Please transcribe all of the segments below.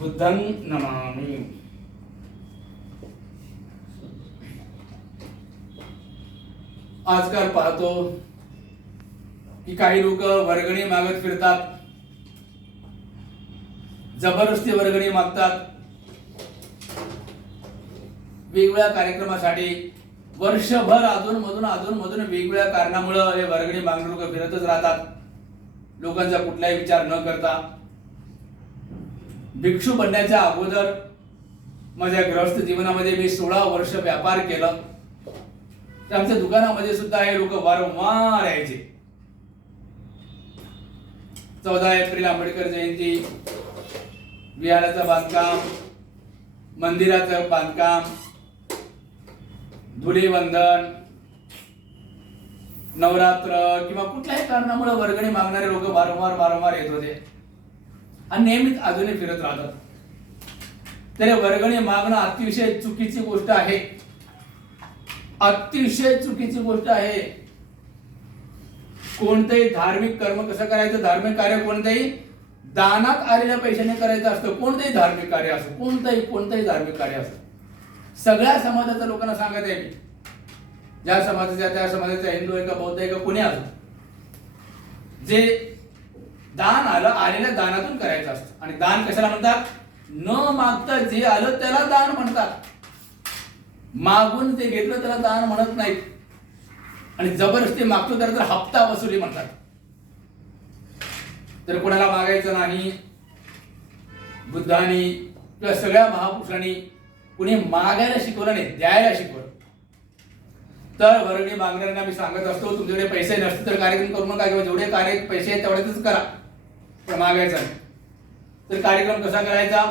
बुद्धं नमामि। आजकाल पाहतो की काही लोक वर्गणी मागत फिरतात. जबरदस्ती वर्गणी मागतात. वेगवेगळ्या कार्यक्रमासाठी वर्षभर अधून मधून अधून मधून वेगवेगळ्या कारणामुळं हे वर्गणी मागणारे लोक फिरतच राहतात. लोकांचा कुठलाही विचार न करता. भिक्षू बनण्याच्या अगोदर माझ्या ग्रस्त जीवनामध्ये मी सोळा वर्ष व्यापार केला. तर आमच्या दुकानामध्ये सुद्धा हे लोक वारंवार यायचे. चौदा एप्रिल आंबेडकर जयंती विहाराचं बांधकाम मंदिराचं बांधकाम धुलीवंदन नवरात्र किंवा कुठल्याही कारणामुळे वर्गणी मागणारे लोक वारंवार वारंवार येत होते. आणि नेहमीच अजूनही फिरत राहतात. तरी वर्गणी मागणं अतिशय चुकीची गोष्ट आहे. अतिशय चुकीची गोष्ट आहे. कोणतंही धार्मिक कर्म कसं करायचं? धार्मिक कार्य कोणतंही? दानात आलेल्या पैशाने करायचं असतं. कोणतंही धार्मिक कार्य असो कोणतंही कोणतंही धार्मिक कार्य असो. सगळ्या समाजाच्या लोकांना सांगत आहे मी. ज्या समाजाच्या त्या समाजाचा हिंदू आहे का बौद्ध आहे का कोणी असो जे दान आलं आलेल्या दानातून करायचं असतं. आणि दान कशाला म्हणतात? न मागता जे आलं त्याला दान म्हणतात. मागून ते घेतलं त्याला दान म्हणत नाहीत. आणि जबरदस्ती मागतो तर तर हप्ता वसुली म्हणतात. तर कोणाला मागायचं नाही? बुद्धानी किंवा सगळ्या महापुरुषांनी कुणी मागायला शिकवलं नाही द्यायला शिकवलं. तर वर्गणी मागणाऱ्यांना मी सांगत असतो तुमच्याकडे पैसे नसतील तर कार्यक्रम करू नका किंवा जेवढे कार्य पैसे आहेत तेवढ्यातच करा. मागायचा नाही तर कार्यक्रम कसा करायचा?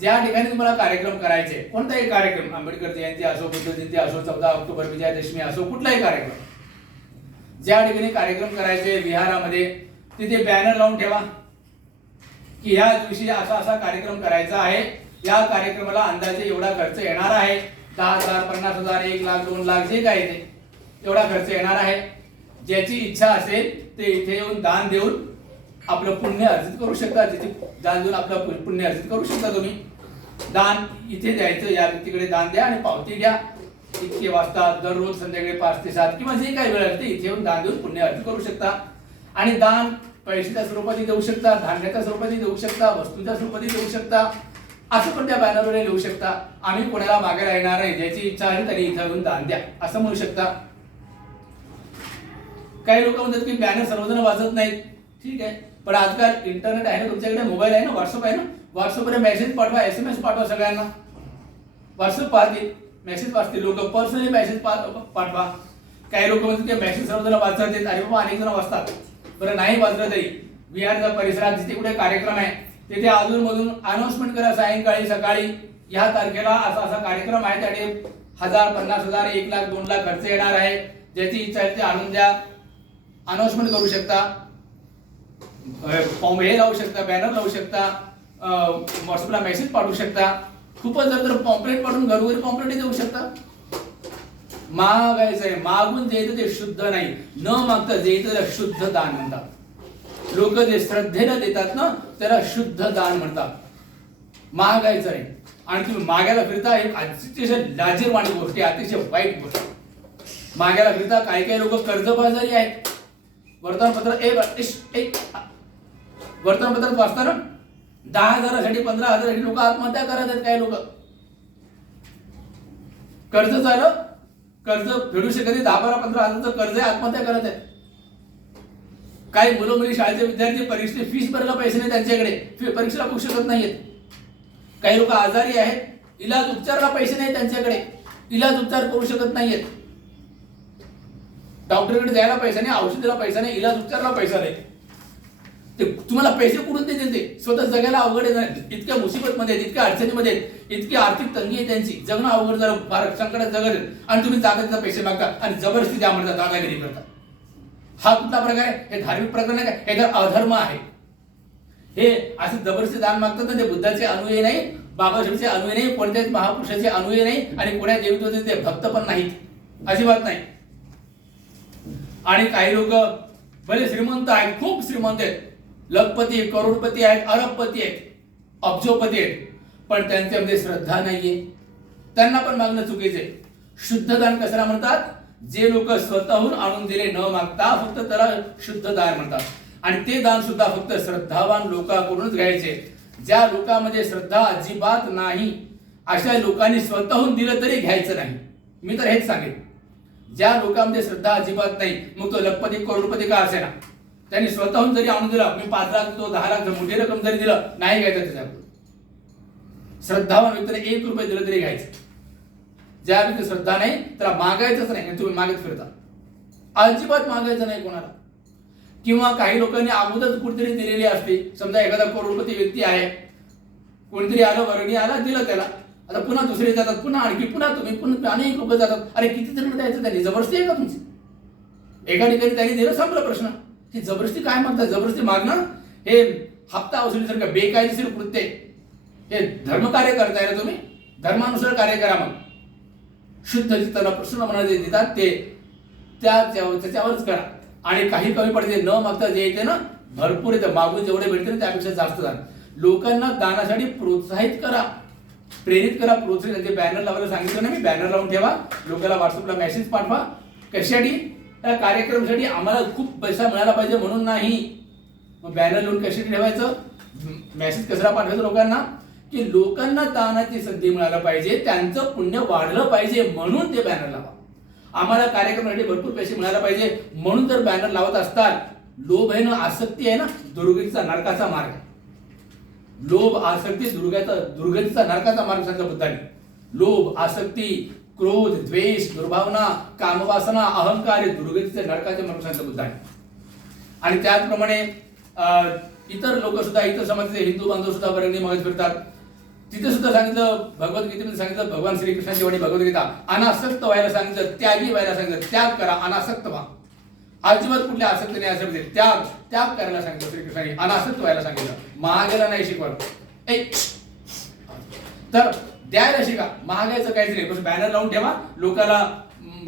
ज्या ठिकाणी तुम्हाला कार्यक्रम करायचे कोणताही कार्यक्रम आंबेडकर जयंती असो बुद्ध जयंती असो चौदा ऑक्टोबर विजयादशमी असो कुठलाही कार्यक्रम. ज्या ठिकाणी कार्यक्रम करायचे विहारामध्ये तिथे बॅनर लावून ठेवा. की ह्या दिवशी असा असा कार्यक्रम करायचा आहे. या कार्यक्रमाला अंदाजे एवढा खर्च येणार आहे. दहा हजार पन्नास हजार एक लाख दोन लाख जे काय ते एवढा खर्च येणार आहे. ज्याची इच्छा असेल ते इथे येऊन दान देऊन आपलं पुण्य अर्जित करू शकता जिथे दान देऊन आपलं पुण्य अर्जित करू शकता तुम्ही. दान इथे द्यायचं या व्यक्तीकडे दान द्या आणि पावती द्या इतके वाजता दररोज संध्याकाळी पाच ते सात किंवा जे काही वेळ असते इथे येऊन दान देऊन पुण्य अर्जित करू शकता. आणि दान पैशाच्या स्वरूपातही देऊ शकता धान्याच्या स्वरूपातही देऊ शकता वस्तूच्या स्वरूपातही देऊ शकता. असं पण त्या बॅनरवर लिहू शकता. आम्ही कोणाला मागायला येणार नाही ज्याची इच्छा आहे त्यांनी इथं येऊन दान द्या असं म्हणू शकता. काही लोक म्हणतात की बॅनर सर्वजण वाजत नाहीत. ठीक आहे. पण आजकाल इंटरनेट आहे ना तुमच्याकडे मोबाईल आहे ना व्हॉट्सअप आहे ना व्हॉट्सअपवर मेसेज पाठवा एस एम एस पाठवा सगळ्यांना. व्हॉट्सअप पाहतील मेसेज वाचतील. लोक पर्सनली मेसेज पाठवा. काही लोक म्हणतात की मेसेज सर्वजण वाचत अरे बाबा अनेक जण वाचतात. बरं नाही वाचलं तरी बिहारच्या परिसरात जिथे कुठे कार्यक्रम आहे तिथे अजून मधून अनाउन्समेंट करा सायंकाळी सकाळी. या तारखेला असा असा कार्यक्रम आहे त्याने हजार पन्नास हजार एक लाख दोन लाख खर्च येणार आहे. ज्याची इच्छा आहे ते आणून द्या. अनाउन्समेंट करू शकता. हे लावू शकता बॅनर लावू शकता व्हॉट्सअपला मेसेज पाठवू शकता. खूपच जर तर पॉम्पलेट पाठवून घरोघरी पॉम्पलेटही देऊ शकता. मागायचं आहे मागून जे येतं ते शुद्ध नाही. न मागता जे येतं त्याला शुद्ध दान म्हणतात. लोक जे श्रद्धेनं देतात ना त्याला शुद्ध दान म्हणतात. मागायचं आहे. आणि तुम्ही मागायला फिरता एक अतिशय लाजीरवाणी गोष्ट आहे अतिशय वाईट गोष्ट मागायला फिरता काही काही लोक कर्जबाजारी आहेत. वर्तमानपत्र एक अतिशय वर्तमानपत्रात वाचता ना दहा हजारासाठी पंधरा हजारासाठी लोक आत्महत्या करत आहेत काही लोक. कर्ज झालं कर्ज फेडू शकत दहा बारा पंधरा हजारचं कर्ज आत्महत्या करत आहेत. काही मुलं मुली शाळेचे विद्यार्थी परीक्षे फीस भरायला पैसे नाही त्यांच्याकडे फी परीक्षेला बघू शकत नाहीयेत. काही लोक आजारी आहेत इलाज उपचाराला पैसे नाही त्यांच्याकडे इलाज उपचार करू शकत नाहीयेत. डॉक्टरकडे द्यायला पैसा नाही औषधीला पैसा नाही इलाज उपचाराला पैसा नाही. ते तुम्हाला पैसे कुठून देतील ते? स्वतः जगायला अवघड आहे ना. इतक्या मुसीबतमध्ये आहेत, इतक्या अडचणीमध्ये आहेत, इतकी आर्थिक तंगी आहे त्यांची. जगणं अवघड झालं फार संकटात जगत आणि तुम्ही जागाचा पैसे मागता आणि जबरदस्ती द्या म्हणता दादागिरी करता. हा कुठला प्रकार आहे? हे धार्मिक प्रकरण आहे का? हे तर अधर्म आहे. हे असे जबरदस्ती दान मागतात ना ते बुद्धाचे अनुयायी नाही बाबासाहेबचे अनुयायी नाही कोणत्याच महापुरुषाचे अनुयायी नाही आणि कोण्या देवतेचे ते भक्त पण नाहीत. अजिबात नाही. आणि काही लोक भले श्रीमंत आहेत खूप श्रीमंत आहेत लखपती आहेत करोडपती आहेत अरबपती आहेत अब्जोपती आहेत पण त्यांच्यामध्ये श्रद्धा नाहीये. त्यांना पण मागणं चुकीचं आहे. शुद्ध दान कशाला म्हणतात? जे लोक स्वतःहून आणून दिले न मागता फक्त त्याला शुद्ध दान म्हणतात. आणि ते दान सुद्धा फक्त श्रद्धावान लोकांकडूनच घ्यायचे. ज्या लोकांमध्ये श्रद्धा अजिबात नाही अशा लोकांनी स्वतःहून दिलं तरी घ्यायचं नाही. मी तर हेच सांगेन. ज्या लोकांमध्ये श्रद्धा अजिबात नाही मग तो लखपती करोडपती का असेना? त्यांनी स्वतःहून जरी आणून दिलं मी पाच लाख तो दहा लाख मोठी रक्कम जरी दिलं नाही घ्यायचं त्याच्याकडून. श्रद्धावान व्यक्तीने एक रुपये दिलं तरी घ्यायचं. ज्या व्यक्ती श्रद्धा नाही त्याला मागायचंच नाही तुम्ही मागत फिरता. अजिबात मागायचं नाही कोणाला. किंवा काही लोकांनी अगोदरच कुठेतरी दिलेली असते. समजा एखादा करोडपती व्यक्ती आहे. कोणतरी आलं वर्णी आला दिलं त्याला. आता पुन्हा दुसरे जातात पुन्हा आणखी पुन्हा तुम्ही पुन्हा अनेक रुपये जातात. अरे किती जण द्यायचं त्यांनी. जबरदस्ती आहे का तुमची? एका ठिकाणी त्यांनी दिलं संपला प्रश्न. की जबरदस्ती काय मागतात जबरदस्ती मागणं? हे हप्ता वसुलीसारखं बेकायदेशीर कृत्य हे धर्मकार्य करताय ना तुम्ही? धर्मानुसार कार्य करा मग. शुद्ध चित्ताला प्रसन्न मनाने देतात ते त्या त्याच्यावरच करा. आणि काही कमी पडते न मागता जे येते ना भरपूर येते. मागून जेवढे भेटते ना त्यापेक्षा जास्त दान लोकांना दानासाठी प्रोत्साहित करा. प्रेरित करा. प्रोत्साहित बॅनर लावायला सांगितलं ना मी बॅनर लावून ठेवा. लोकांना व्हॉट्सअपला मेसेज पाठवा. कशासाठी? त्या कार्यक्रमासाठी आम्हाला खूप पैसा मिळाला पाहिजे म्हणून नाही. मग बॅनर लिहून कशी ठेवायचं? मेसेज कशाला पाठवायचं लोकांना की लोकांना दानाची संधी मिळायला पाहिजे त्यांचं पुण्य वाढलं पाहिजे म्हणून ते बॅनर लावा. आम्हाला कार्यक्रमासाठी भरपूर पैसे मिळायला पाहिजे म्हणून जर बॅनर लावत असतात लोभ आहे ना आसक्ती आहे ना दुर्गतीचा नरकाचा मार्ग आहे. लोभ आसक्ती दुर्गाचा दुर्गतीचा नरकाचा मार्ग सांगितला बुद्धाने. लोभ आसक्ती क्रोध द्वेष दुर्भावना कामवासना अहंकार हे दुर्गतीचे नरकाचे मार्ग सांगितलं बुद्धाने आणि त्याचप्रमाणे अं, इतर लोक सुद्धा इतर समाजाचे हिंदू बांधव सुद्धा बरेच मागत फिरतात. तिथे सुद्धा सांगितलं भगवद्गीतेमध्ये सांगितलं भगवान श्रीकृष्णाची वाणी भगवद्गीता अनासक्त व्हायला सांगितलं त्यागी व्हायला सांगितलं त्याग करा अनासक्त व्हा. अजिबात कुठल्या आसक्ती नाही असं त्याग त्याग करायला सांगितलं श्रीकृष्णाने. अनासक्त व्हायला सांगितलं. महागेला नाही शिकवत तर द्यायला शिका महागायचं काहीच नाही. बस बॅनर लावून ठेवा. लोकांना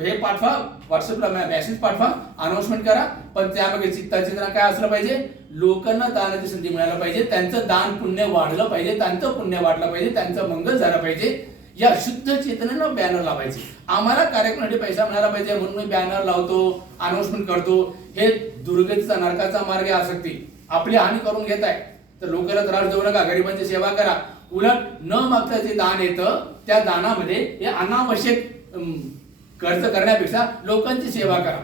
हे पाठवा. व्हॉट्सअपला मेसेज पाठवा. अनाउन्समेंट करा. पण त्यामागे चित्ताचित्र काय असलं पाहिजे? लोकांना दानाची संधी मिळायला पाहिजे. त्यांचं दान पुण्य वाढलं पाहिजे. त्यांचं पुण्य वाढलं पाहिजे. त्यांचं मंगल झालं पाहिजे. या शुद्ध चेतनेनं बॅनर लावायचे. आम्हाला कार्यक्रमासाठी पैसा मिळाला पाहिजे. म्हणून मी बॅनर लावतो अनाउन्समेंट करतो. हे दुर्गतीचा नरकाचा मार्ग आहे आसक्ती. आपली हानी करून घेत आहे तर लोकांना त्रास देऊ नका. गरिबांची सेवा करा. उलट न मागता जे दान येतं त्या दानामध्ये हे अनावश्यक खर्च करण्यापेक्षा लोकांची सेवा करा.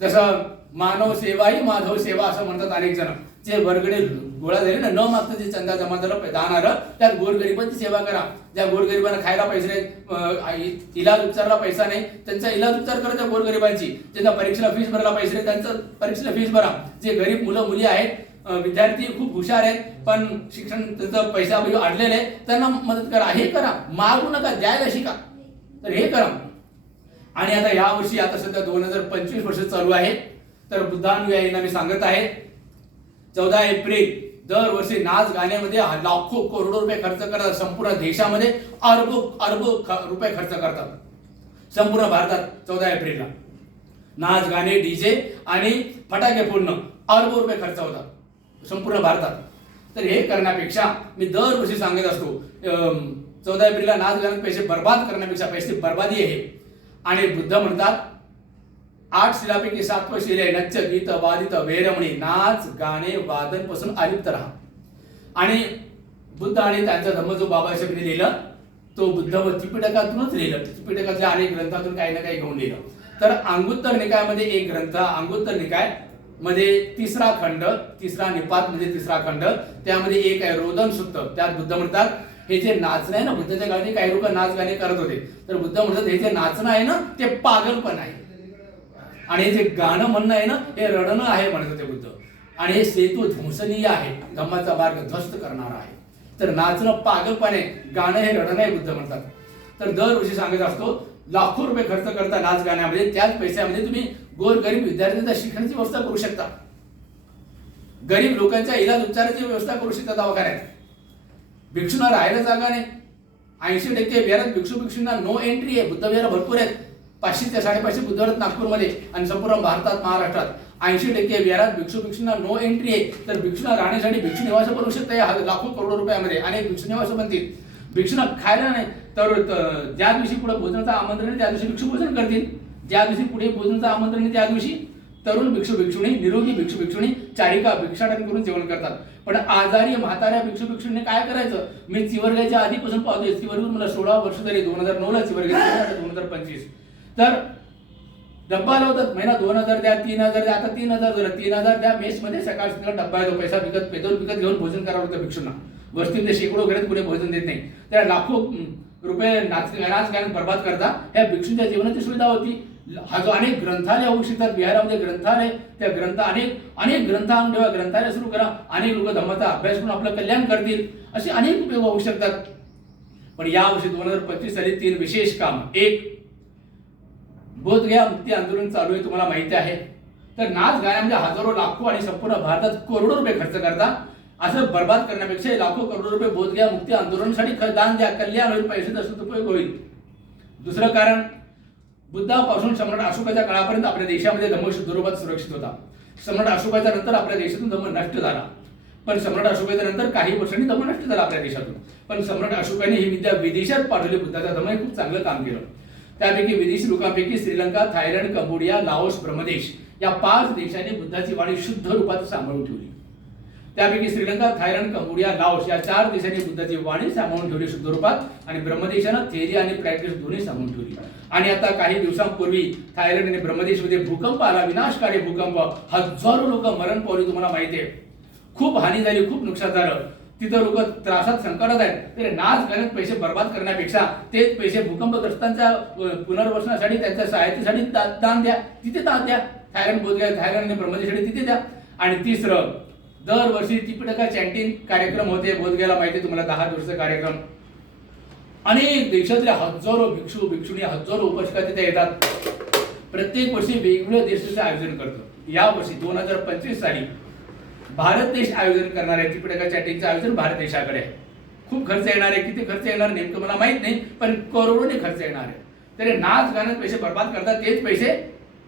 जसं मानव सेवा ही माधव सेवा असं म्हणतात अनेक जण. जे वर्गडे गोळा झाले ना न मागता जे चंदा जमा झालं दान आलं त्यात गोरगरिबांची सेवा करा. ज्या गोरगरिबांना खायला पैसे नाही इलाज उपचारला पैसा नाही त्यांचा इलाज उपचार करा त्या गोरगरिबांची. ज्यांना परीक्षेला फीस भरायला पैसे नाही त्यांचं परीक्षेला फीस भरा. जे गरीब मुलं मुली आहेत विद्यार्थी खूप हुशार आहेत पण शिक्षण त्यांचं पैसा अडलेले आहे त्यांना मदत करा. हे करा. मागू नका. द्यायला शिका. तर हे करा. आणि आता या वर्षी आता सध्या दोन हजार पंचवीस वर्ष चालू आहे. तर बुद्धानुयायींना मी सांगत आहे चौदा एप्रिल दरवर्षी नाच गाण्यामध्ये लाखो करोडो रुपये खर्च करतात. संपूर्ण देशामध्ये अरबो अरबो ख- रुपये खर्च करतात. संपूर्ण भारतात चौदा एप्रिलला. नाच गाणे डीजे आणि फटाके फोडणं अरबो रुपये खर्च होतात. संपूर्ण भारतात. तर हे करण्यापेक्षा मी दरवर्षी सांगत असतो चौदा एप्रिलला नाच गाण्यात पैसे बर्बाद करण्यापेक्षा पैसे बर्बादी आहे. आणि बुद्ध म्हणतात आठ शिलापैकी सातवं शिल आहे नच्च गीत वादित वैरमणी नाच गाणे वादनपासून अलिप्त राहा. आणि बुद्ध आणि त्यांचा धम्म जो बाबासाहेबांनी लिहिलं तो बुद्ध व त्रिपिटकातूनच लिहिलं. त्रिपिटकातल्या अनेक ग्रंथातून काही ना काही घेऊन लिहिलं. तर अंगुत्तर निकायमध्ये एक ग्रंथ अंगुत्तर निकाय मध्ये तिसरा खंड तिसरा निपात म्हणजे तिसरा खंड त्यामध्ये एक आहे रोदन सुत्त त्यात बुद्ध म्हणतात हे जे नाचणं आहे ना बुद्धाच्या काळात काही लोक नाच गाणे करत होते. तर बुद्ध म्हणतात हे जे नाचणं आहे ना ते पागलपण आहे. आणि हे जे गाणं म्हणणं आहे ना हे रडणं आहे म्हणत होते बुद्ध. आणि हे सेतू ध्वंसनीय आहे धम्माचा मार्ग ध्वस्त करणारा आहे. तर नाचणं पागलपणे गाणं हे रडणं आहे बुद्ध म्हणतात. तर दरवर्षी सांगत असतो लाखो रुपये खर्च करता नाच गाण्यामध्ये त्याच पैशामध्ये तुम्ही गोर गरीब विद्यार्थ्यांच्या शिक्षणाची व्यवस्था करू शकता. गरीब लोकांच्या इलाज उपचाराची व्यवस्था करू शकता दवाखान्यात. भिक्षूंना राहायला जागा नाही. ऐंशी टक्के विहारात भिक्षू भिक्षूंना नो एंट्री आहे. बुद्धविहार भरपूर आहेत. पाचशे ते साडेपाचशे बुद्धविहार नागपूरमध्ये आणि संपूर्ण भारतात महाराष्ट्रात. ऐंशी टक्के विहारात भिक्षू भिक्षूंना नो एंट्री आहे. तर भिक्षूंना राहण्यासाठी भिक्षू निवास करू शकता लाखो करोडो रुपयामध्ये. आणि भिक्षू निवास बनतील. भिक्षूंना खायला नाही. तर ज्या दिवशी पुढे भोजनाचं आमंत्रण त्या दिवशी भिक्षू भोजन करतील. ज्या दिवशी पुढे भोजनाचं आमंत्रण त्या दिवशी तरुण भिक्षू भिक्षुणी निरोगी भिक्षू भिक्षुणी चारिका भिक्षाटन करून जेवण करतात. पण आजारी म्हाताऱ्या भिक्षू भिक्षुणी काय करायचं? मी चिवरगाच्या आधीपासून पाहतोय चिवरगून मला सोळा वर्ष झाली दोन हजार नऊ ला चिवरगाची दोन हजार पंचवीस. तर डब्बा लावतात महिना दोन हजार द्या तीन हजार द्या आता तीन हजार झालं तीन हजार द्या मेस मध्ये सकाळ सकाळ डब्बा येतो पैसा विकत पेदोल विकत घेऊन भोजन करावं लागतं भिक्षूंना. वस्तूंचे म्हणजे शेकडो घरात कुठे भोजन देत नाही. त्या लाखो रुपये नाच नाचगायन बर्बाद करता ह्या भिक्षूंच्या जीवनाची सुविधा होती. हा जो अनेक ग्रंथालय होऊ शकतात बिहारामध्ये ग्रंथालय त्या ग्रंथ अनेक अनेक ग्रंथ आणून ठेवा ग्रंथालय सुरू करा. अनेक लोक धर्माचा अभ्यास करून आपलं कल्याण करतील. असे अनेक उपयोग होऊ शकतात. पण या वर्षी दोन हजार पंचवीस साली तीन विशेष काम. एक बोधगया मुक्ती आंदोलन चालू आहे तुम्हाला माहिती आहे. तर नाच गाण्यामध्ये म्हणजे हजारो लाखो आणि संपूर्ण भारतात करोडो रुपये खर्च करता. असं बर्बाद करण्यापेक्षा लाखो करोडो रुपये बोधगया मुक्ती आंदोलनासाठी दान द्या कल्याण होईल पैसे पैशाचा उपयोग होईल. दुसरं कारण बुद्धापासून सम्राट अशोकाच्या काळापर्यंत आपल्या देशामध्ये धम्म शुद्ध रूपात सुरक्षित होता. सम्राट अशोकाच्या नंतर आपल्या देशातून धम्म नष्ट झाला. पण सम्राट अशोकाच्या नंतर काही वर्षांनी धम्म नष्ट झाला आपल्या देशातून. पण सम्राट अशोकाने ही विद्या विदेशात पाठवली. बुद्धाचा धम्म हे खूप चांगलं काम केलं. त्यापैकी विदेशी लोकांपैकी Sri Lanka Thailand Cambodia Laos Brahmadesh या पाच देशांनी बुद्धाची वाणी शुद्ध रूपात सांभाळून ठेवली. त्यापैकी श्रीलंका थायलंड कंबोडिया लाओस या चार देशांनी बुद्धाची वाणी सांभाळून ठेवली शुद्धरूपात आणि ब्रह्मदेशानं थेरी आणि प्रॅक्टिस दोन्ही सांभाळून ठेवली. आणि आता काही दिवसांपूर्वी थायलंड आणि ब्रह्मदेशमध्ये भूकंप आला विनाशकारी भूकंप. हजारो लोक मरण पावली तुम्हाला माहिती आहे. खूप हानी झाली खूप नुकसान झालं. तिथं लोक त्रासात संकटात आहेत. तरी नाच करत पैसे बर्बाद करण्यापेक्षा तेच पैसे भूकंपग्रस्तांच्या पुनर्वसनासाठी त्यांच्या सहायतेसाठी दान द्या. तिथे दान द्या. थायलंड बोध थायलंड आणि ब्रह्मदेशासाठी तिथे द्या. आणि तिसरं दरवर्षी त्रिपिटका चॅन्टीन कार्यक्रम होते बोधगयाला माहिती आहे तुम्हाला दहा दिवसाचा कार्यक्रम. अनेक देशातले हजारो भिक्षू भिक्षुणी हजारो उपासका तिथे येतात. प्रत्येक वर्षी वेगवेगळ्या देशाचं आयोजन करतो या वर्षी दोन हजार पंचवीस साली भारत देश आयोजन करणार आहे त्रिपिटका चॅटिंगचं आयोजन भारत देशाकडे आहे. खूप खर्च येणार आहे. किती खर्च येणार नेमकं मला माहीत नाही पण करोडोने खर्च येणार आहे. तरी नाच गाण्यात पैसे बर्बाद करतात तेच पैसे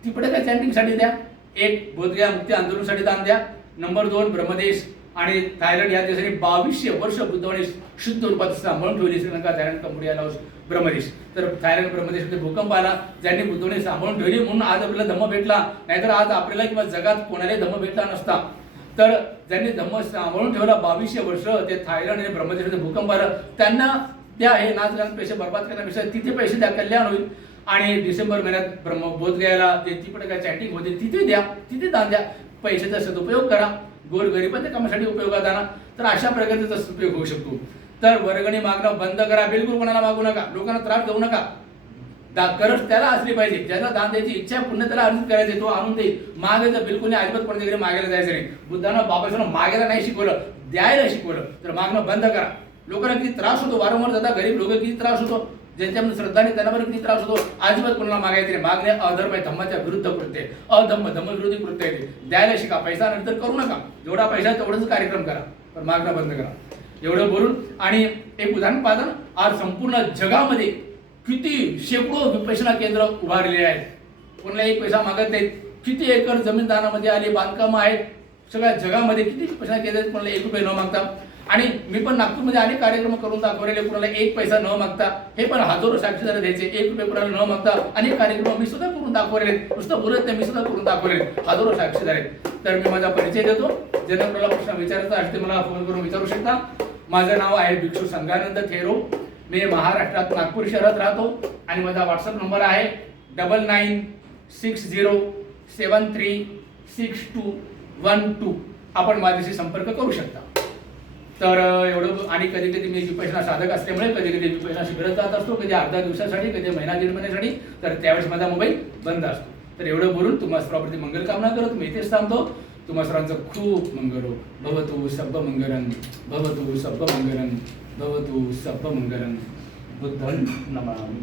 त्रिपिटका चॅटिंगसाठी द्या. एक बोधगया मुक्ती आंदोलनसाठी दान द्या. नंबर दोन ब्रह्मदेश आणि थायलंड या दिवसांनी बावीसशे वर्ष बुद्धवाणी शुद्ध रूपात सांभाळून ठेवली. Sri Lanka Thailand Cambodia Laos Brahmadesh. तर थायलंड ब्रह्मदेशमध्ये भूकंप आला. ज्यांनी बुद्धवाणी सांभाळून ठेवली म्हणून आज आपल्याला धम्म भेटला. नाहीतर आज आपल्याला किंवा जगात कोणालाही धम्म भेटला नसता. तर ज्यांनी धम्म सांभाळून ठेवला बावीसशे वर्ष ते थायलंड आणि ब्रह्मदेशामध्ये भूकंप आलं. त्यांना त्या हे नाच गाणं पैसे बर्बाद करण्यापेक्षा तिथे पैसे द्या कल्याण होईल. आणि डिसेंबर महिन्यात ब्रह्म बोधगयाला जे काय चॅटिंग होते तिथे द्या तिथे दान द्या. पैशाचा सदुपयोग करा. गोरगरिबांच्या कामासाठी उपयोगात आणा. तर अशा प्रकारचा उपयोग होऊ शकतो. तर वर्गणी मागणं बंद करा. बिलकुल कोणाला मागू नका. लोकांना त्रास देऊ नका. दा गरज त्याला असली पाहिजे. ज्याला दान द्यायची इच्छा पुन्हा त्याला अर्जित करायचे तो आणून देईल मागायचं बिलकुल नाही अजिबात कोणाच्या घरी मागायला जायचं नाही. बुद्धानं बाबासाहेब मागायला नाही शिकवलं द्यायला शिकवलं तर मागणं बंद करा. लोकांना किती त्रास होतो. वारंवार जाता गरीब लोक किती त्रास होतो. ज्यांच्यामध्ये श्रद्धाने त्यांना बरं किती त्रास होतो अजिबात कोणाला मागायचे नाही. मागणे अधर्म आहे धम्माच्या विरुद्ध कृत्य आहे. अधम्म धम्म विरोधी कृत्य आहे द्यायला शिका पैसा नंतर करू नका. जेवढा पैसा आहे तेवढाच कार्यक्रम करा. पण मागणं बंद करा. एवढं बोलून आणि एक उदाहरण पाहता आज संपूर्ण जगामध्ये किती शेकडो विपशना केंद्र उभारलेले आहेत. कोणाला एक पैसा मागत नाहीत. किती एकर जमीनदानामध्ये आली बांधकामं आहेत. सगळ्या जगामध्ये किती विपशना केंद्र आहेत कोणाला एक रुपये न मागता. आणि मी पण नागपूरमध्ये अनेक कार्यक्रम करून दाखवलेले कुणाला एक पैसा न मागता हे पण हजारो साक्षीदार द्यायचे एक रुपये कुणाला न मागता अनेक कार्यक्रम मी सुद्धा करून दाखवलेले आहेत. नुसतं बोलत नाही मी सुद्धा करून दाखवले. हजारो साक्षीदार आहेत. तर मी माझा परिचय देतो. ज्यांना कुणाला प्रश्न विचारायचा असेल ते मला फोन करून विचारू शकता. माझं नाव आहे भिक्षू संगानंद थेरो. मी महाराष्ट्रात नागपूर शहरात राहतो आणि माझा व्हॉट्सअप नंबर आहे double nine six zero seven three six two one two आपण माझ्याशी संपर्क करू शकता. तर एवढं आणि कधी कधी मी विपशना साधक असल्यामुळे कधी कधी विपशना शिबिरात जात असतो कधी अर्धा दिवसासाठी कधी महिना दीड महिन्यासाठी तर त्यावेळेस माझा मोबाईल बंद असतो. तर एवढं बोलून तुम्हा सर्वांप्रती मंगल कामना करत मी इथेच थांबतो. तुम्हा सर्वांचं खूप मंगल हो. भवतु सब्ब मंगलन भवतु सब्ब मंगलन भवतु सब्ब मंगलम. बुद्धं नमामि.